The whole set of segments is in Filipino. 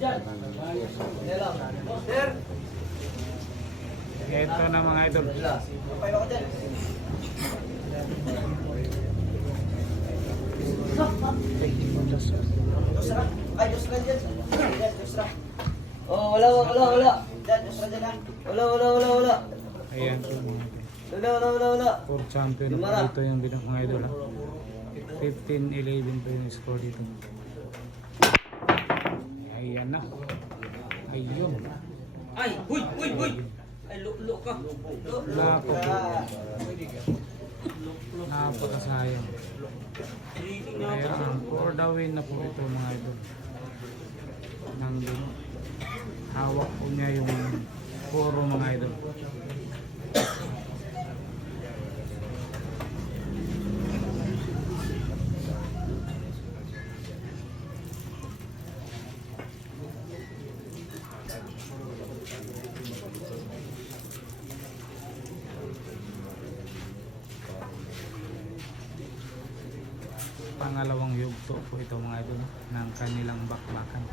Ito na mga idol. Oh, wala. Wala. Ayan po mga idol. Wala. For champion po dito yung binang mga idol. 15-11 po yung score dito. Ayan na. Ayun. Ay, huy. Ay, lo ka. Lako po. Napakasayang. Ayan. For the win na po ito mga idol. Nandun. Hawak po niya yung puro mga idol. Pangalawang yugto po ito mga idol ng kanilang bakbakan.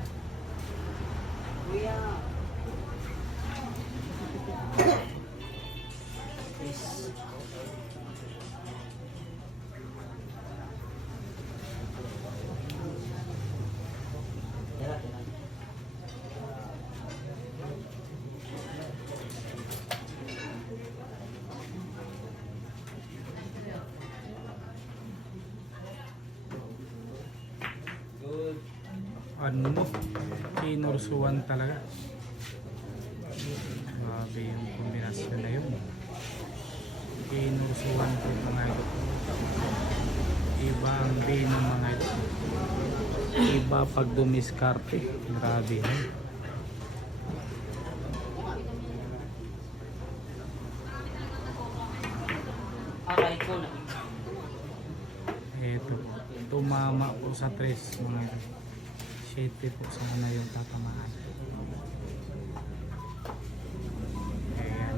Ano? Kinursuan talaga. Grabe yung kombinasyon na yun. Kinursuan po mga idol. Iba ang bay ng mga idol. Iba pag dumiskarte. Grabe yun. Ito po. Tumama po sa 3 mga idol. 7 po sana yung tatamaan. Ayan.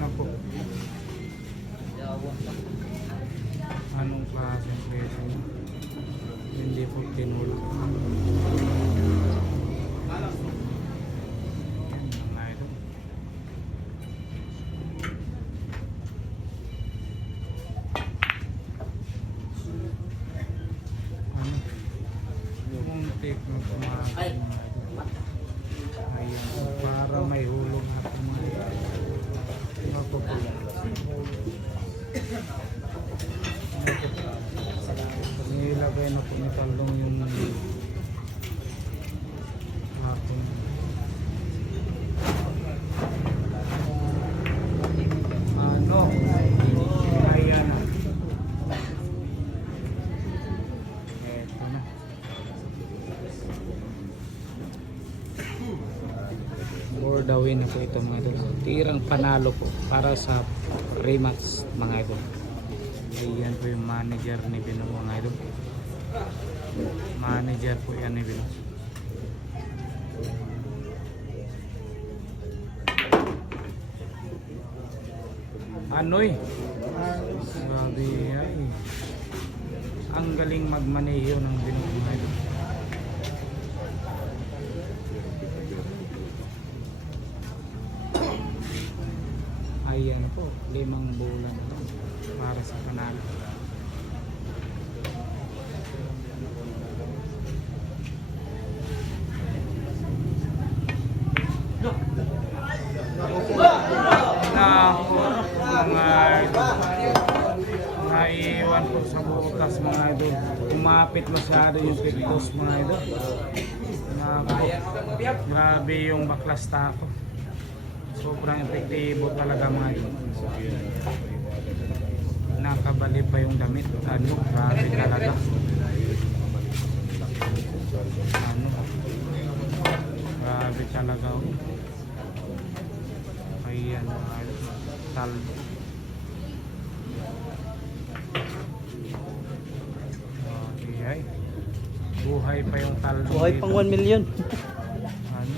Naku. Anong klaseng presyo? Hindi po tinulog. Muntik na pumakas. Ayan, para may hulog na pumakas. Nilagay na po ni Talong yung hapon. Ano? Ayan na. Eto na. For the win na po ito mga idol. Tirang panalo po para sa rematch mga idol. Ayan po yung manager ni Bino mga idol. Manager po yan ni Bino. Anoy. Sabi ay. Ang galing magmaneho ng Bino mga idol. Ayan po, 5 bulan para sa panalo. Naiiwan po sa butas mga idol. Umapit masyado yung tikos mga idol. Grabe yung baklas tako. Sobrang epektibo talaga mga idol. Nakabali pa yung damit. Ano, grabe talaga. Ano, grabe talaga. Ayan mga idol. Talbo. Okay, buhay pa yung talbo. Buhay pang 1 million. Ano?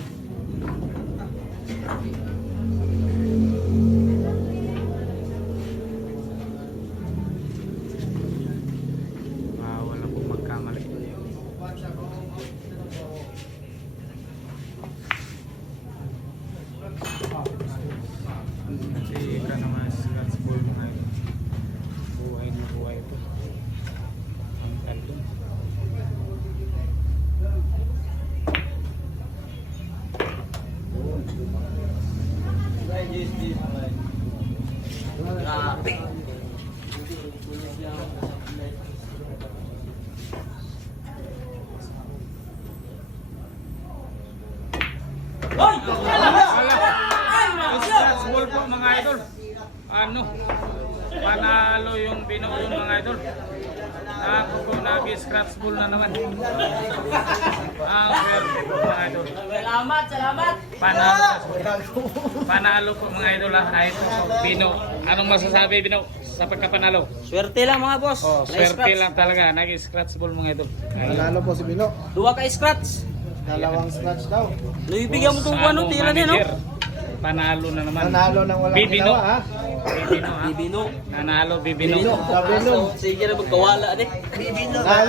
Hoy! Scratch ball po mga idol. Ano? Panalo yung Binuo yung mga idol. Ako po nag-scratch ball na naman. Ang swerte po mga idol. Salamat, salamat. Panalo po mga idol ha. Ito po Binuo. Anong masasabi Binuo sa pagkapanalo? Swerte lang mga boss. Oh, swerte Na-scratch. lang talaga. Nag-scratch ball mga idol. Nanalo po si Bino. Duwa ka scratch. Dalawang scratch daw. Naibigyan mo itong ano, tira niya, no? manager. Panalo na naman. Nanalo ng walang Bibino. ginawa ha. Bibino ha. Bibino. Nanalo Bibino. Bibino. Bibino. Sige na magkawala, eh. Nanalo.